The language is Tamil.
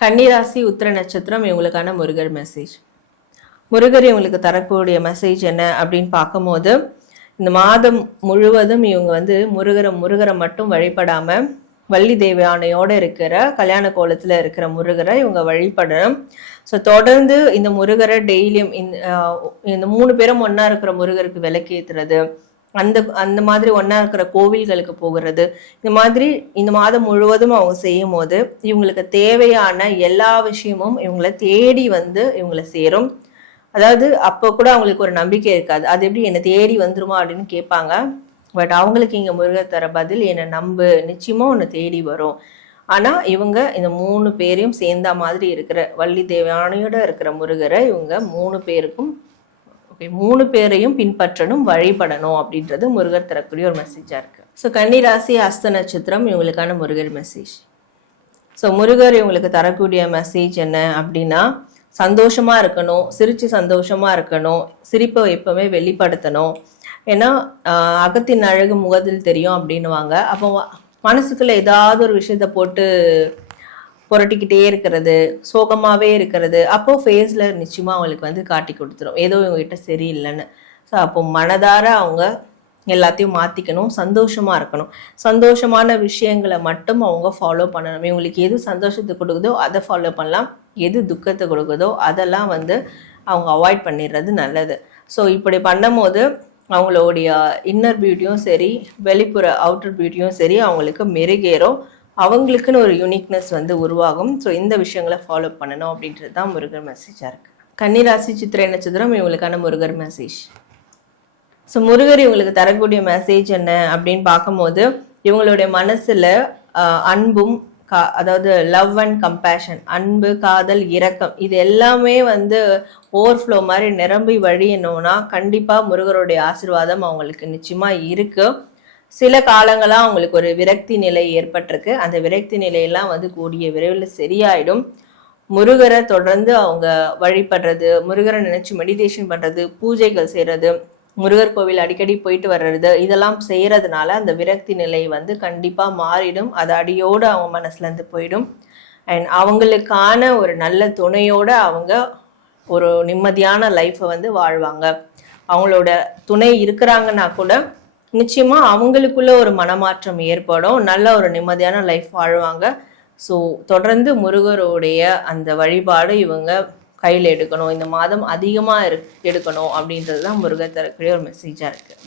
கன்னிராசி உத்திர நட்சத்திரம் இவங்களுக்கான முருகர் மெசேஜ். முருகர் இவங்களுக்கு தரக்கூடிய மெசேஜ் என்ன அப்படின்னு பார்க்கும்போது, இந்த மாதம் முழுவதும் இவங்க முருகரை மட்டும் வழிபடாம வள்ளி தேவயானையோட இருக்கிற கல்யாண கோலத்துல இருக்கிற முருகரை இவங்க வழிபடணும். ஸோ தொடர்ந்து இந்த முருகரை டெய்லியும் இந்த 3 பேரும் ஒன்னா இருக்கிற முருகருக்கு விளக்கேற்றுறது, அந்த மாதிரி ஒன்னா இருக்கிற கோவில்களுக்கு போகிறது, இந்த மாதிரி இந்த மாதம் முழுவதும் அவங்க செய்யும் போது இவங்களுக்கு தேவையான எல்லா விஷயமும் இவங்களை தேடி இவங்களை சேரும். அதாவது அப்போ கூட அவங்களுக்கு ஒரு நம்பிக்கை இருக்காது, அது எப்படி என்னை தேடி வந்துருமா அப்படின்னு கேட்பாங்க. பட் அவங்களுக்கு இங்க முருகர் தர பதில், என்னை நம்பு, நிச்சயமா உன்னை தேடி வரும். ஆனா இவங்க இந்த 3 பேரையும் சேர்ந்த மாதிரி இருக்கிற வள்ளி தேவயானையோட இருக்கிற முருகரை இவங்க 3 பேரையும் பின்பற்றணும், வழிபடணும் அப்படின்றது முருகர் தரக்கூடிய ஒரு மெசேஜா இருக்கு. ஸோ கன்னிராசி ஹஸ்த நட்சத்திரம் இவங்களுக்கான முருகர் மெசேஜ். ஸோ முருகர் இவங்களுக்கு தரக்கூடிய மெசேஜ் என்ன அப்படின்னா, சந்தோஷமா இருக்கணும், சிரிச்சு சந்தோஷமா இருக்கணும், சிரிப்பை எப்பவுமே வெளிப்படுத்தணும். ஏன்னா அகத்தின் அழகு முகத்தில் தெரியும் அப்படின்னுவாங்க. அப்போ மனசுக்குள்ள ஏதாவது ஒரு விஷயத்த போட்டு புரட்டிக்கிட்டே இருக்கிறது, சோகமாவே இருக்கிறது, அப்போ ஃபேஸ்ல நிச்சயமா அவங்களுக்கு காட்டி கொடுத்துரும் ஏதோ இவங்ககிட்ட சரியில்லைன்னு. ஸோ அப்போ மனதார அவங்க எல்லாத்தையும் மாத்திக்கணும், சந்தோஷமா இருக்கணும். சந்தோஷமான விஷயங்களை மட்டும் அவங்க ஃபாலோ பண்ணணும். இவங்களுக்கு எது சந்தோஷத்தை கொடுக்குதோ அதை ஃபாலோ பண்ணலாம், எது துக்கத்தை கொடுக்குதோ அதெல்லாம் அவங்க அவாய்ட் பண்ணிடுறது நல்லது. ஸோ இப்படி பண்ணும் போது அவங்களுடைய இன்னர் பியூட்டியும் சரி, வெளிப்புற அவுட்டர் பியூட்டியும் சரி அவங்களுக்கு மெருகேறும், அவங்களுக்குன்னு ஒரு யூனிக்னஸ் உருவாகும். ஸோ இந்த விஷயங்களை ஃபாலோ பண்ணணும் அப்படின்றது தான் முருகர் மெசேஜாக இருக்குது. கன்னிராசி சித்திரை நட்சத்திரம் இவங்களுக்கான முருகர் மெசேஜ். ஸோ முருகர் இவங்களுக்கு தரக்கூடிய மெசேஜ் என்ன அப்படின்னு பார்க்கும்போது, இவங்களுடைய மனசில் அன்பும் அதாவது லவ் அண்ட் கம்பேஷன், அன்பு, காதல், இரக்கம், இது எல்லாமே ஓவர்ஃப்ளோ மாதிரி நிரம்பி வழியணும்னா கண்டிப்பாக முருகருடைய ஆசீர்வாதம் அவங்களுக்கு நிச்சயமாக இருக்குது. சில காலங்களாக அவங்களுக்கு ஒரு விரக்தி நிலை ஏற்பட்டிருக்கு. அந்த விரக்தி நிலையெல்லாம் கூடிய விரைவில் சரியாயிடும். முருகரை தொடர்ந்து அவங்க வழிபடுறது, முருகரை நினைச்சு மெடிடேஷன் பண்ணுறது, பூஜைகள் செய்கிறது, முருகர் கோவில் அடிக்கடி போயிட்டு வர்றது, இதெல்லாம் செய்யறதுனால அந்த விரக்தி நிலை கண்டிப்பாக மாறிடும். அது அடியோடு அவங்க மனசுலேருந்து போயிடும். அண்ட் அவங்களுக்கான ஒரு நல்ல துணையோட அவங்க ஒரு நிம்மதியான லைஃப்பை வாழ்வாங்க. அவங்களோட துணை இருக்கிறாங்கன்னா கூட நிச்சயமா அவங்களுக்குள்ள ஒரு மனமாற்றம் ஏற்படும், நல்ல ஒரு நிம்மதியான லைஃப் வாழ்வாங்க. ஸோ தொடர்ந்து முருகருடைய அந்த வழிபாடு இவங்க கையில் எடுக்கணும், இந்த மாதம் அதிகமாக எடுக்கணும் அப்படின்றது தான் முருகர் தரக்கூடிய ஒரு மெசேஜாக இருக்குது.